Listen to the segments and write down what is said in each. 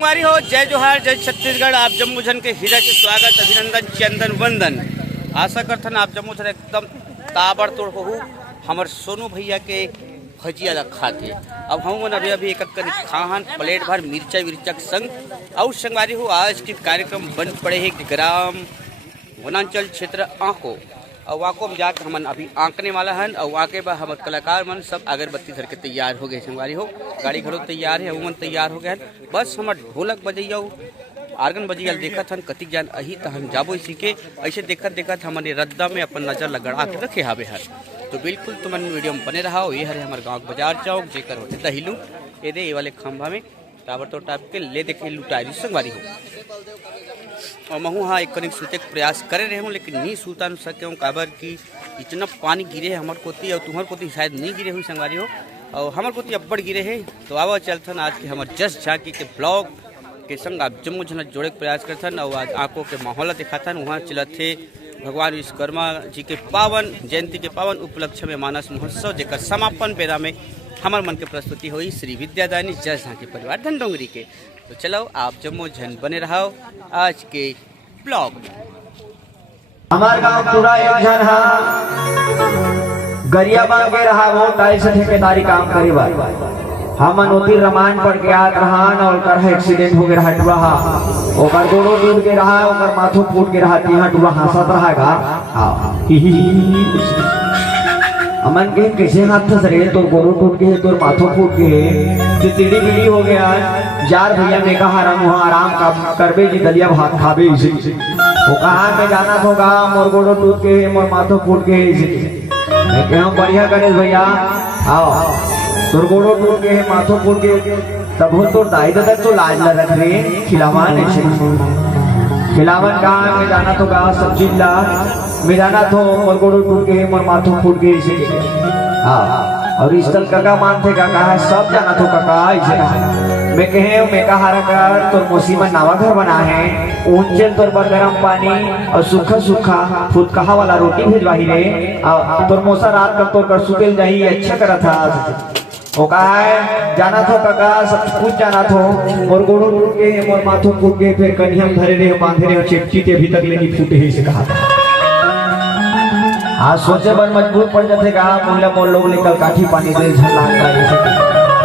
हमारी हो जय जोहार जय छत्तीसगढ़। आप जम्मू जन के हृदय के स्वागत अभिनंदन चंदन वंदन। आशा करथन आप जम्मू जन एकदम ताबड़तोड़ हो हमर सोनू भैया के भजिया ला खा के। अब हम अभी अभी एक खान प्लेट भर मिर्चा विर्चा के संग और संगवारी हो आज के कार्यक्रम बन पड़े है ग्राम वनांचल क्षेत्र आंको और वाको में जाकर हमन अभी आंकने वाला हन और आके बाद हमारे कलाकार मन सब अगरबत्ती धर के तैयार हो गए। संगवारी हो गाड़ी घड़ो तैयार है, उमन तैयार हो गए हन। बस हमार ढोलक बजैया आर्गन बजैया देखत हन कतिक जान अही तो हम जाबो इसी के ऐसे देखत देखत हमारे रद्दा में अपन नजर लगड़ा के रखे हावे हन। तो बिल्कुल तुमन वीडियो में बने रहा। ये हरे हमारे गाँव बाजार चौक जेकर होते दहिलू ये दे ये वाले खंभा में टावर तो टाप के ले देखे लुटाई संगवारी हो। और महू हाँ एक करीब सूते के प्रयास करे रहे हूँ लेकिन नहीं सूता न सके हूँ काबर की इतना पानी गिरे है हमारे कोती और तुम्हारे कोती शायद नहीं गिरे हुई संगवारी हो और हमारे कोती अब्बड़ गिरे है। तो आवा चलथन आज के हमारे जस झांकी के ब्लॉग के संग आप जम्मू झन जोड़े के प्रयास करथन और आज आंखों के माहौल दिखाथन। वहाँ चलत थे भगवान विश्वकर्मा जी के पावन जयंती के पावन उपलक्ष्य में मानस महोत्सव जेकर समापन बेरा में हमार मन के प्रस्तुति हुई श्री विद्यादायनी जस झांकी परिवार धनडोंगरी के। तो चलो आप जम्मू झन बने रहो आज के ब्लॉग। हमारे गांव पूरा एक जन हा गरिया मांगे रहा वो टाइल से ठेकेदारी काम करे बार हमन ओती रमान पड़ के आत रहान और कर एक्सीडेंट हो गया हटवा हा ओकर दोनों टूट के रहा ओकर माथो फूट के रहा तीहा टूटा हंसत रहेगा अमन के कैसे हाथ था सरे तोर गोरो टूट के तोर माथो फूट के जो टीडी बीड़ी हो गया जार भैया ने कहा आराम का करबे जी दलिया भात खाबे इसे वो कहा मैं जाना होगा मोर गोरो टूट के मोर माथो फूट के मैं कह बढ़िया गणेश भैया आओ तोर गोरो टूट के माथो फूट के तब हो तोर दाई दादा तो लाज लग रहे खिलावन खिलावन कहा मैं जाना तो कहा सब चीज ला मैं जाना तो मोर गोरो टूट के मोर माथो फूट के इसे और स्थल काका मानते काका है सब जाना तो काका इसे मैं कहे मैं कहा कर तोर मुसीबत नावा घर बना है ऊंचल तोर पर गरम पानी और सूखा सूखा फूट कहा वाला रोटी भिजवाही रे तोर मोसा रात कर तोर कर सुतेल जाही अच्छा करा था वो कहा है जाना तो काका सब कुछ जाना तो मोर गोड़ो टूट के मोर माथो फूट के फिर कन्हिया धरे रे बांधे रे चिपची के अभी तक लेनी फूटे ही से कहा आज सोचे पर मजबूर पड़ जाते कहा मोहल्ला मोल लोग निकल काठी पानी दे झल हर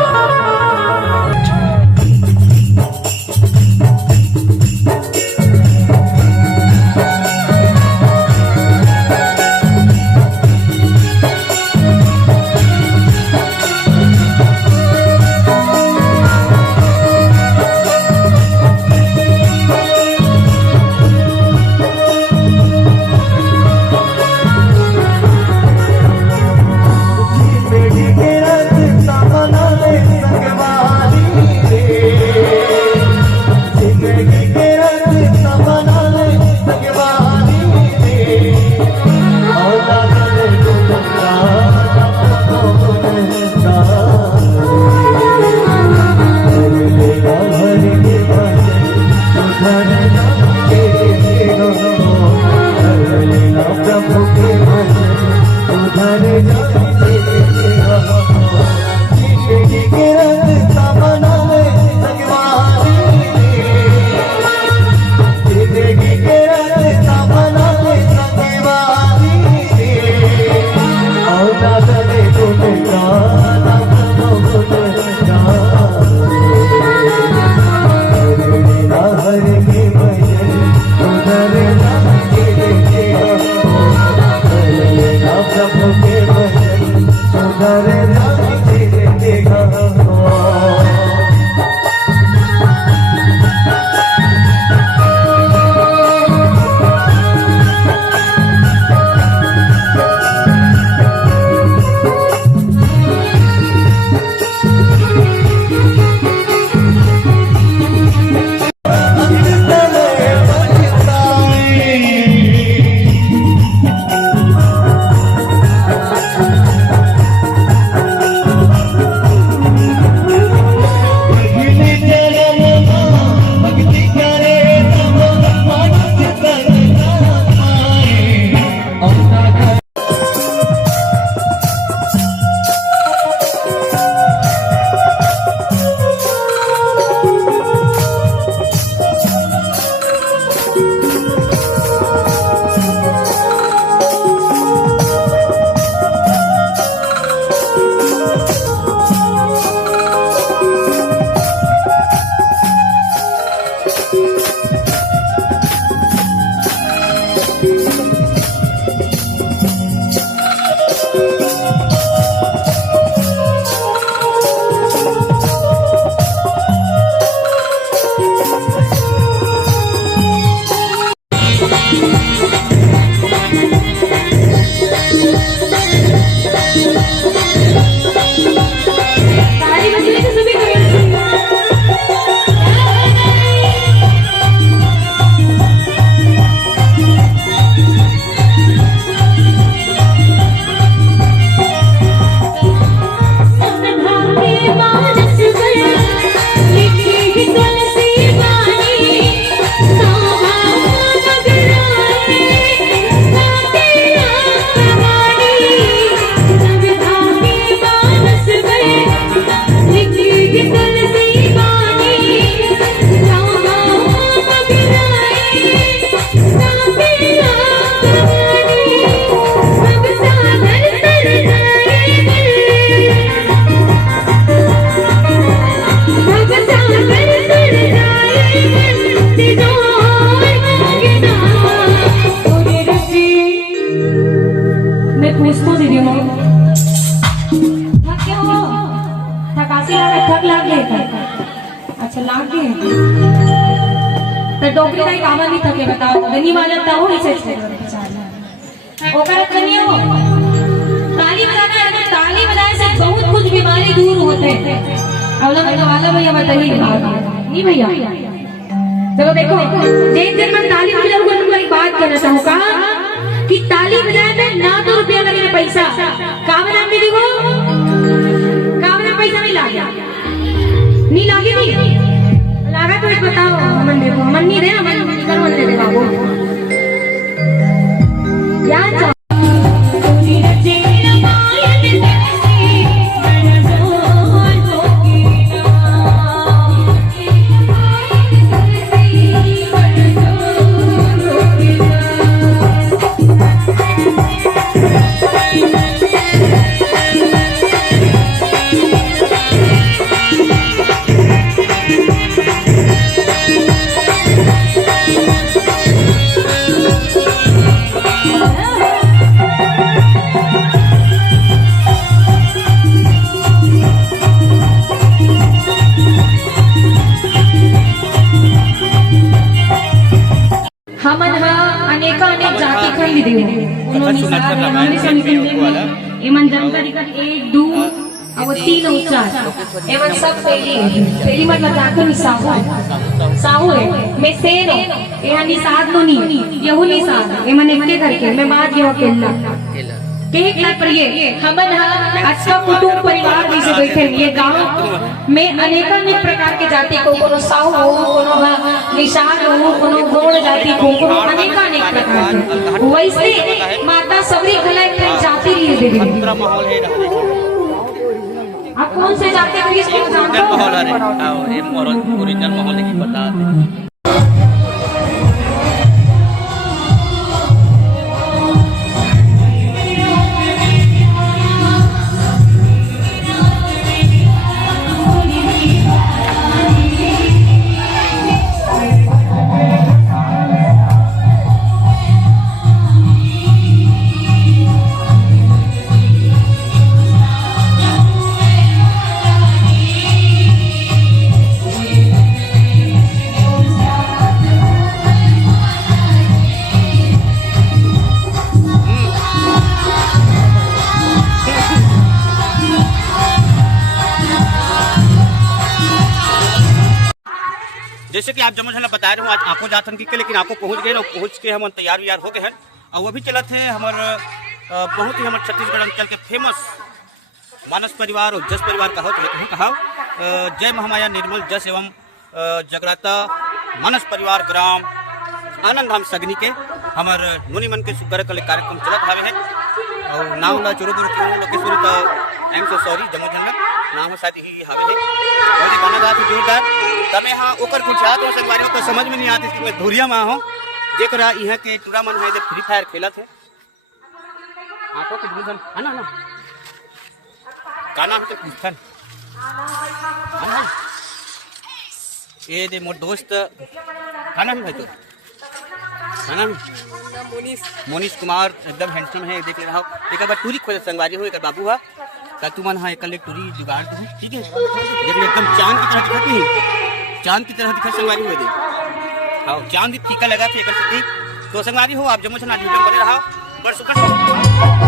तो डोकरी का कामा नहीं थके बताओ गनी वाला था हो इसे ओकर कनी हो ताली बजाना है तो ताली बजाने से बहुत कुछ बीमारी दूर होते हैं अब लोग तो वाला भैया बताइए नहीं भैया चलो देखो जिस दिन मैं ताली बजाऊंगा तुमको एक बात कहना चाहूंगा कि ताली बजाए में ना तो रुपया लगे पैसा काम नाम मिली वो काम नाम पैसा नहीं लागे नहीं लागे नहीं लागा तो एक बताओ मन देखो मन नहीं दे मन दे दे बाबू क्या एमन जानकारी का 1 2 और 3 और 4 एमन सब पहली मतलब जाकर निसाहु साहु है मैं शेर हूं यहां निसाद नो नहीं यहू निसाद एमन एकटे करके मैं बात ये केला के एक पर ये हमन अच्छा कुटुंब परिवार जैसे बैठे ये गांव में अनेक प्रकार के जाति को कोनो साहु हो कोनो निशान हो कोनो गोड़ जाति को कोनो अनेक प्रकार के वैसे माता सबरी भला एक जाति लिए दे दी आप कौन से जाति को किस को जानते हो माहौल है और ओरिजिनल माहौल नहीं पता जैसे कि आप जमन है बता रहे हो आज आपको जातन की लेकिन आपको पहुंच गए पहुंच के हम तैयार व्यार हो गए हैं और वो भी चलत है हमारे बहुत ही हमारे छत्तीसगढ़ अंचल के फेमस मानस परिवार और जस परिवार कहा जय महामाया निर्मल जस एवं जगराता मानस परिवार ग्राम आनंद धाम सगनी के हमारे मुनि मन के सुगर कल कार्यक्रम चलत हावे है और नाम ला चोरो लोकेश्वरी तो आई एम सो सॉरी जमोजन नाम शायद ही हावे है और ये गाना गात जोरदार तमे हाँ ओकर गुजरात और संगवारी को समझ में नहीं आती कि मैं धुरिया में हूँ जेकरा यहाँ के टूरा मन है जब फ्री फायर खेलत है आंखों के दूधन है ना गाना है तो पूछन ये दे मोर दोस्त गाना भी भाई तो गाना मोनीश कुमार एकदम हैंडसम है देख ले रहा हूँ एक बार टूरी खोज संगवारी हो एक बाबू है तू मन हाँ एक टूरी जुगाड़ तो ठीक है देख ले एकदम चांद की तरह दिखत नहीं चांद की तरह दिखत संगवारी हुए दे हाँ चांद भी फीका लगा थे एक तो संगवारी हो आप जम्मू से नाजी बने रहा बड़ सुखद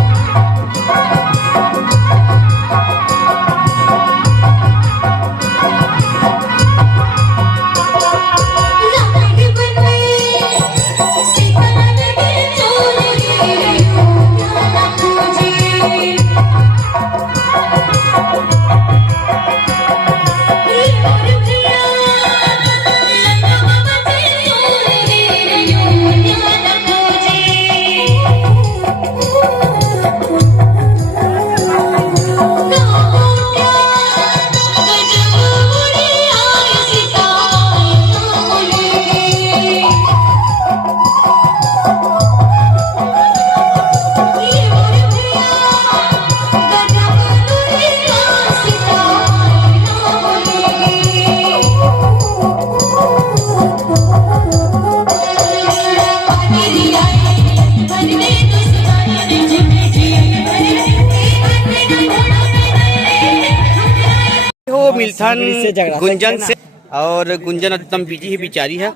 मिल्थन गुंजन से और गुंजन एकदम बिजी है बिचारी है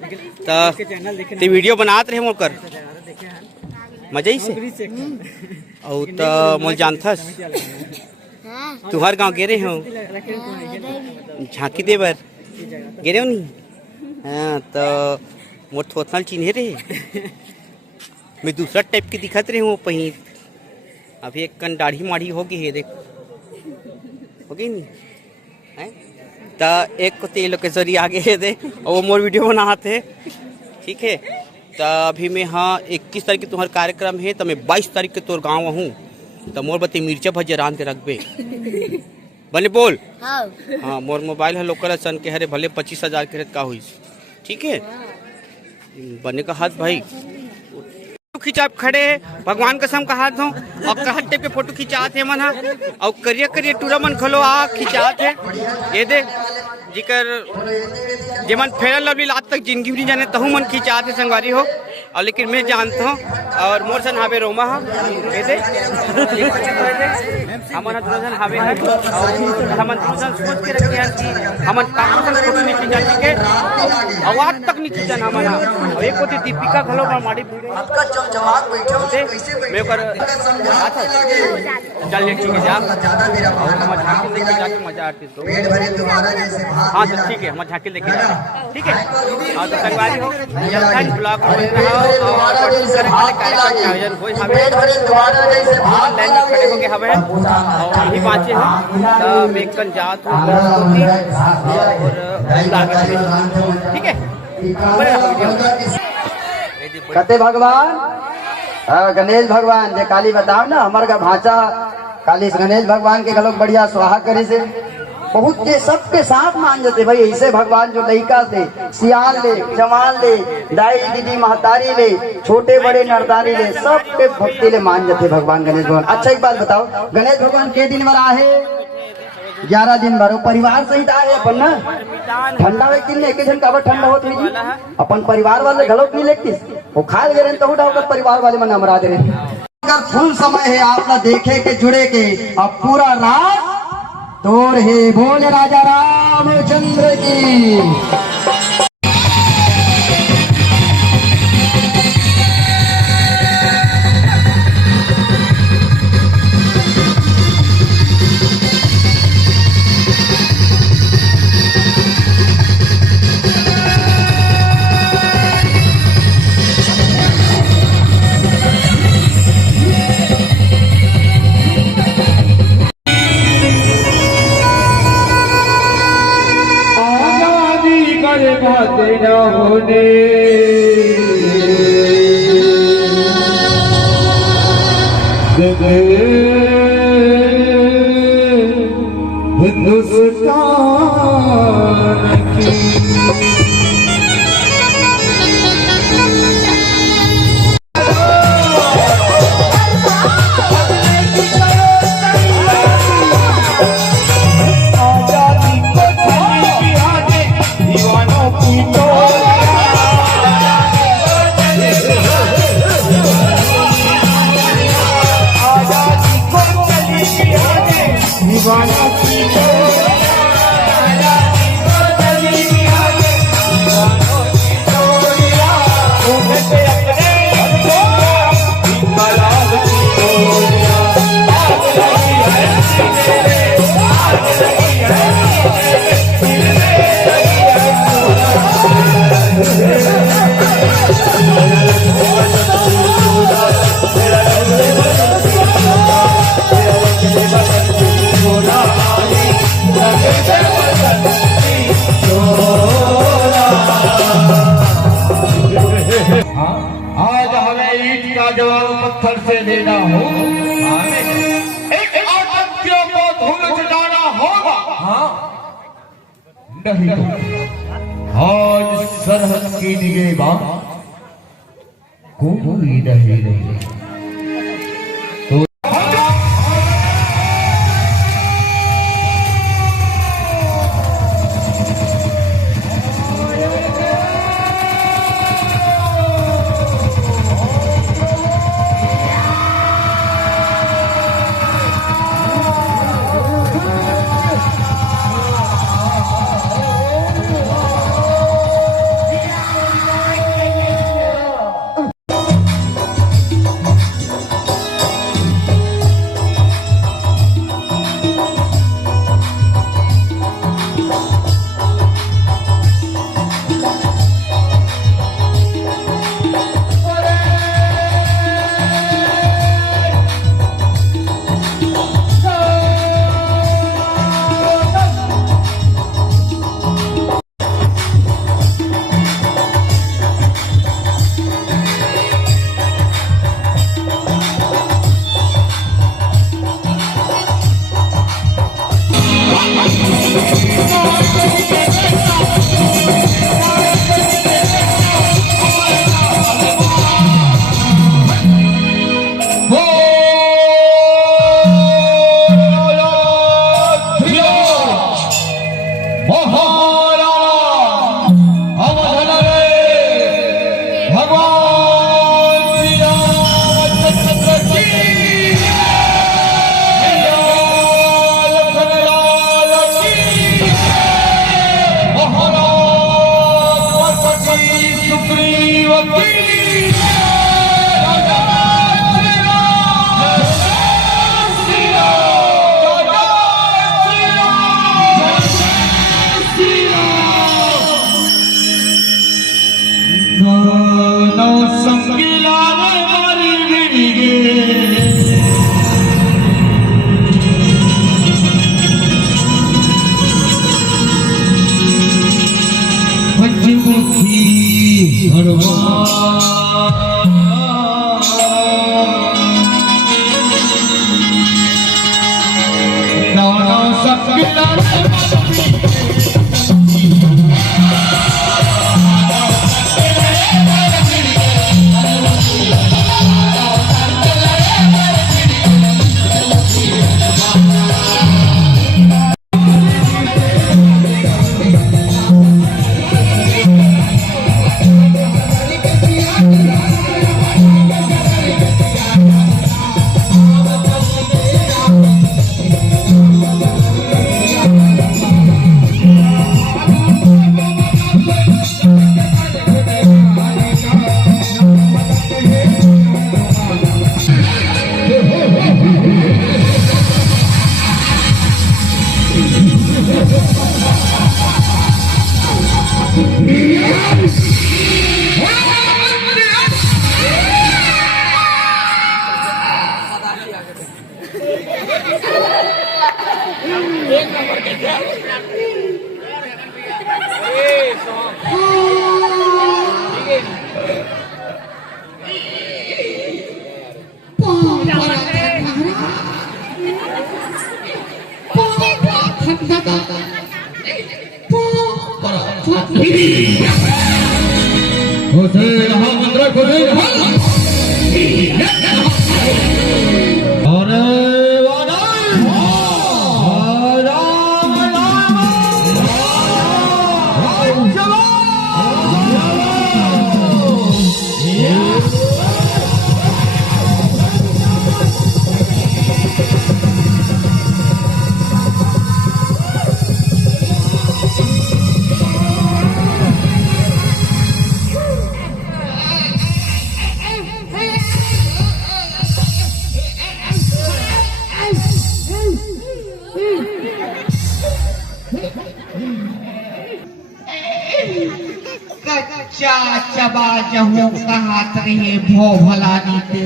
तो वीडियो बनाते रहे मोकर मजा ही से और तो मोल जानथस तुहार गांव गेरे हो झांकी देवर गेरे हो नहीं हाँ तो मोर थोथनल चिन्हे रहे मैं दूसरा टाइप के दिखत रहे हूँ पही अभी एक कन दाढ़ी माढ़ी होगी है देख हो गई नहीं हैं तो एक को तेल के जरिए आगे है दे और वो मोर वीडियो बनाते ठीक है तो अभी मैं हाँ 21 तारीख के तुम्हारा कार्यक्रम है तो मैं 22 तारीख के तोर गाँव हूँ तो मोर बते मिर्चा भजिया रान के रखबे बने बोल हाँ मोर मोबाइल है लोकल सन के हरे भले 25,000 के का हुई ठीक है बने का हाथ भाई खिंचा खड़े भगवान कसम का हाथ हो और कहत टाइप के फोटो खिंचाते मन हा और करिया करिया टूरा मन खलो आ खिंचाते ये दे जिकर जेमन फेरल लवली लात तक जिंदगी नहीं जाने तहु मन खिंचाते संगवारी हो और लेकिन मैं जानता हूँ और मोर सन हावे रोमा हा ये दे हमन दुरसन हावे है और हमन दुरसन सोच के रखे हैं कि हमन काकू सन फोटो नहीं खिंचा के आवाज तक नहीं खिंचन हमन और एक होती दीपिका खलो पर माड़ी मैं कर चल ठीक है जा और हम झांकी लेके जाके मजा आती तो हाँ तो ठीक है हम झांकी लेके जाए ठीक है और तो संगवारी हो जब ब्लॉग आयोजन हो लाइन में खड़े होके हवे और यही बाँचे हैं तो मैं कल जात हूँ ठीक है कते भगवान गणेश भगवान जे काली बताओ ना हमार का भाषा काली गणेश भगवान के गलों बढ़िया स्वाहा करे से बहुत के सबके साथ मान जाते भाई ऐसे भगवान जो लड़का से सियाल ले जवान ले दाई दीदी महतारी ले छोटे बड़े नरदारी ले सबके भक्ति ले मान जाते भगवान गणेश भगवान। अच्छा एक बात बताओ गणेश भगवान के दिन भर आहे 11 दिन भर परिवार सहित आए अपन ना ठंडा व्यक्ति एक जन काबर ठंडा होत हुई अपन परिवार वाले घलोक नहीं लेती वो खाए गए तो उठाकर परिवार वाले मन हमरा दे रहे अगर फुल समय है आप देखे के जुड़े के अब पूरा रात तोड़ है बोल राजा रामचंद्र की। बातें न होने हिंदुस्तान की आज हमें ईट का जवाब पत्थर से देना हो एक आतंकियों को धूल चटाना होगा नहीं तो आज सरहद की निगहबान कोई नहीं रही। नौ संगिला मारी गे पंचमुखी चबा जहू कहात रहे भो भला नीते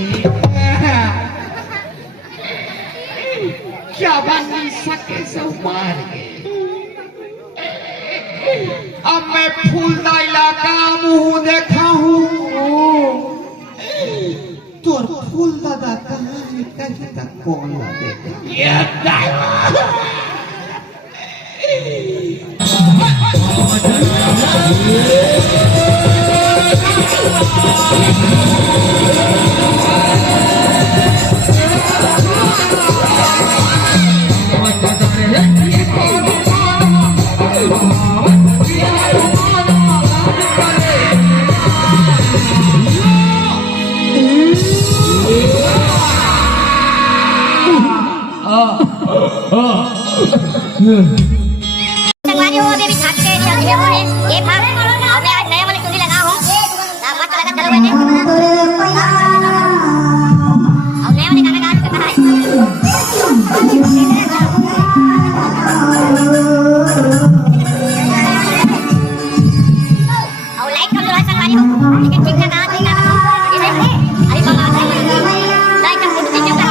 क्या बनी सके सब मार अब मैं फूलदा इलाका मुंह देखा हूँ तोर फूल दादा कहाँ कहीं तक कौन ना देखा संगवारी हो अभी भी छाट के चल रहे हो ये भाग और मैं आज नया वाला चुनी लगा हूं मस्त लगा चलो बेटे और नया वाले गाना गा करना है और लाइक कर दो संगवारी हो लेकिन ठीक ठाक गाना ये देखिए अरे बाबा लाइक कर फोटो वीडियो का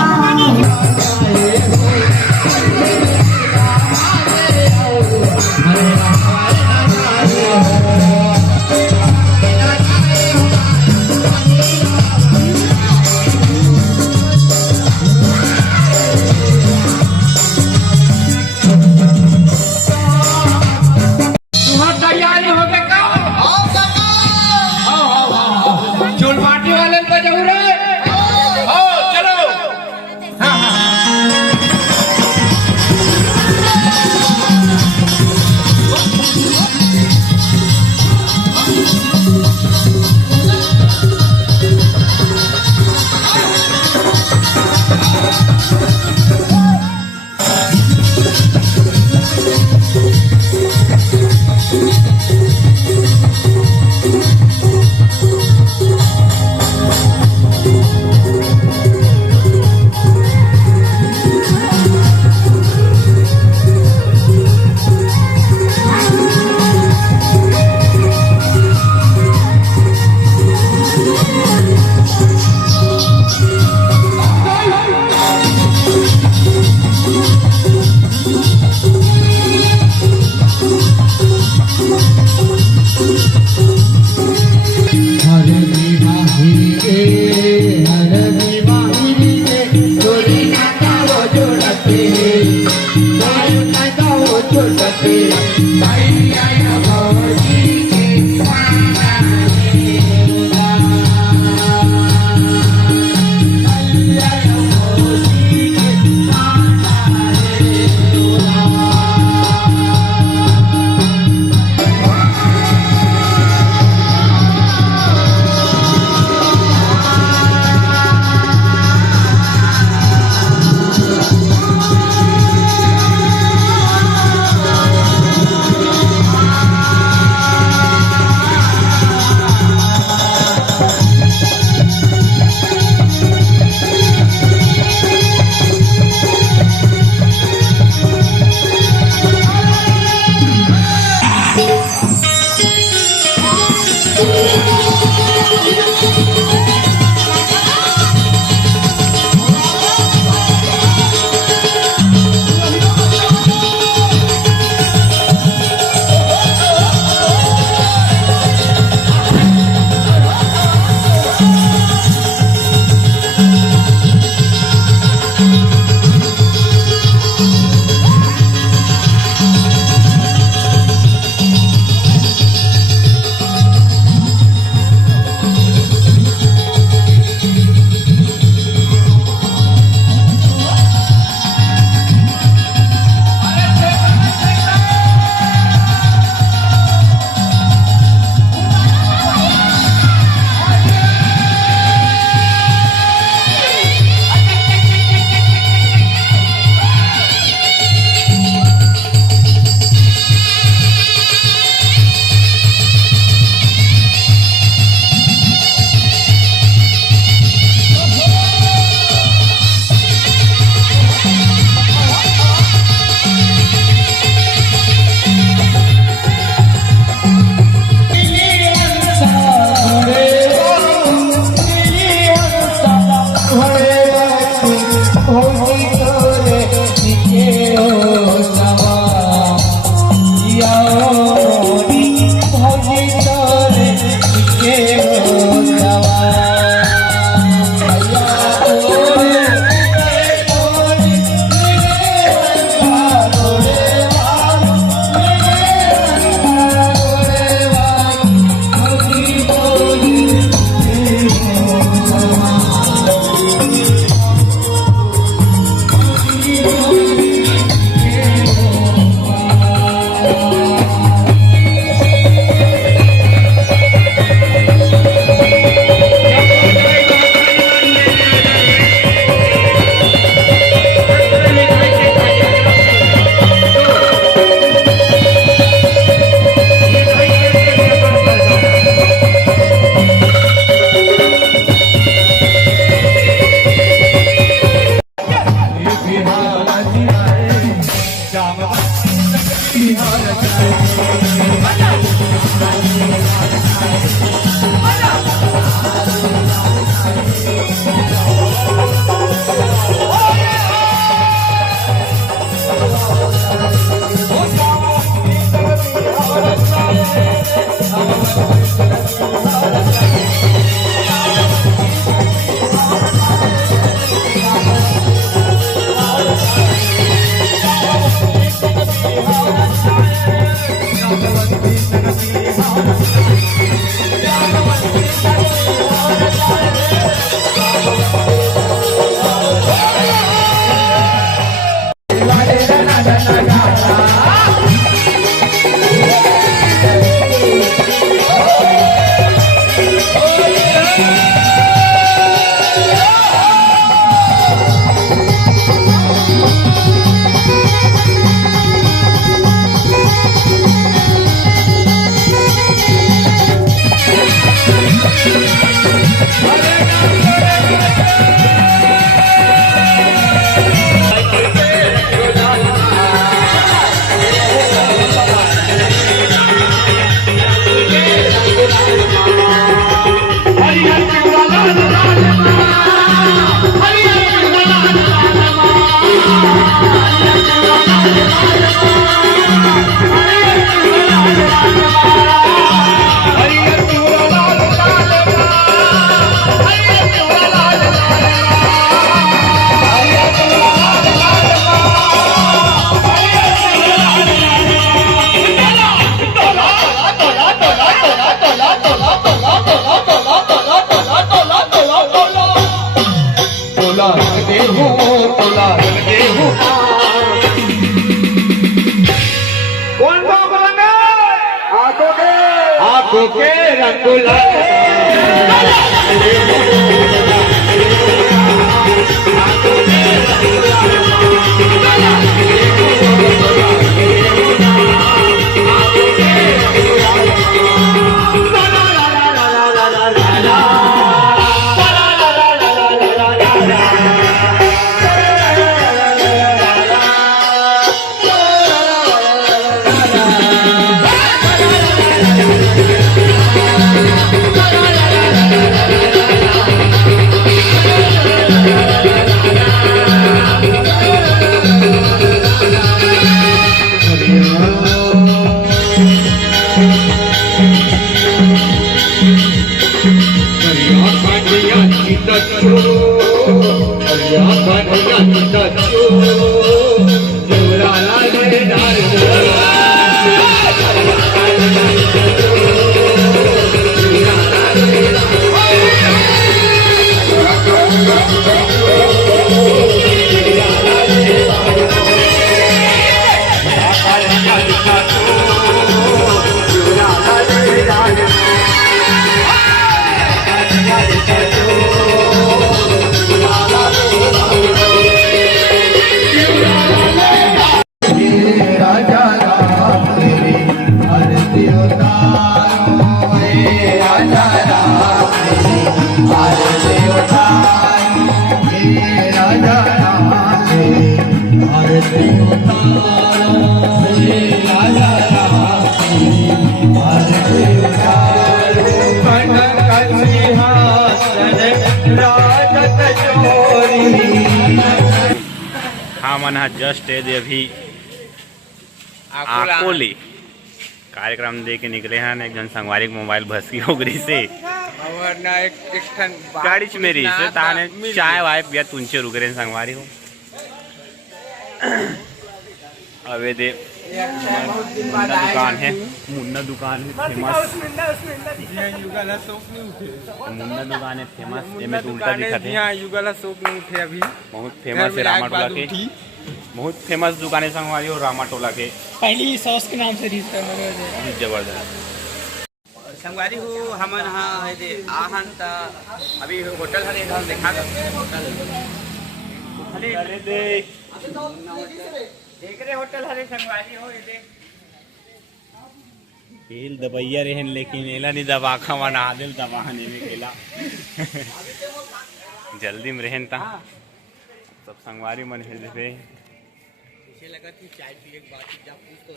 आंखों के रंग हाँ मन जस्ट अभी आकोले कार्यक्रम दे के निकले हैं। एक जन संगवारी के मोबाइल भसकी होगरी से और ना एक ठन गाड़ी च मेरी से ताने चाय वाय पिया तुंचे रुक रहे संगवारी हो। अबे दे दुकान है, मुन्ना दुकान है फेमस, मुन्ना दुकान है फेमस। ये में उल्टा दिखत है, यहाँ युगला शौक नहीं थे अभी। बहुत फेमस है रामाटोला के, बहुत फेमस दुकान है संगवारी और रामाटोला के। पहली सॉस के नाम से रिश्ता जबरदस्त संगवारी हो हमन हाँ है दे आहन ता अभी होटल हरे हम देखा कर अरे दे देख रहे होटल हरे संगवारी हो ये दे तेल दबैया रहन लेकिन एला नहीं दबा खवा ना दिल दबाने में केला जल्दी में रहन ता सब संगवारी मन है पे लगा कि चाय पी एक बात जा पूछ तो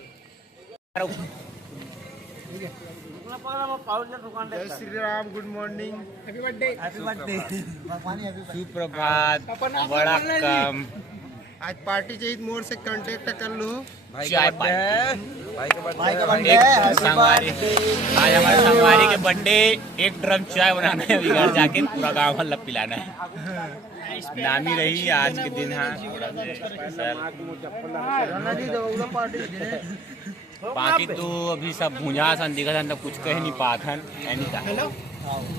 जय Shri Ram, good morning, happy birthday. सुप्रभात बड़ा कम आज पार्टी चाहिए मोर से कांटेक्ट कर लो। चाय संगवारी आज हमारे संगवारी के बर्थडे, एक ड्रम चाय बनाना है अभी घर जाके पूरा गाँव भर पिलाना है। नामी रही आज के दिन। हाँ बाकी तो अभी सब भूंजा सन दिखा था, कुछ कह नहीं पात हन।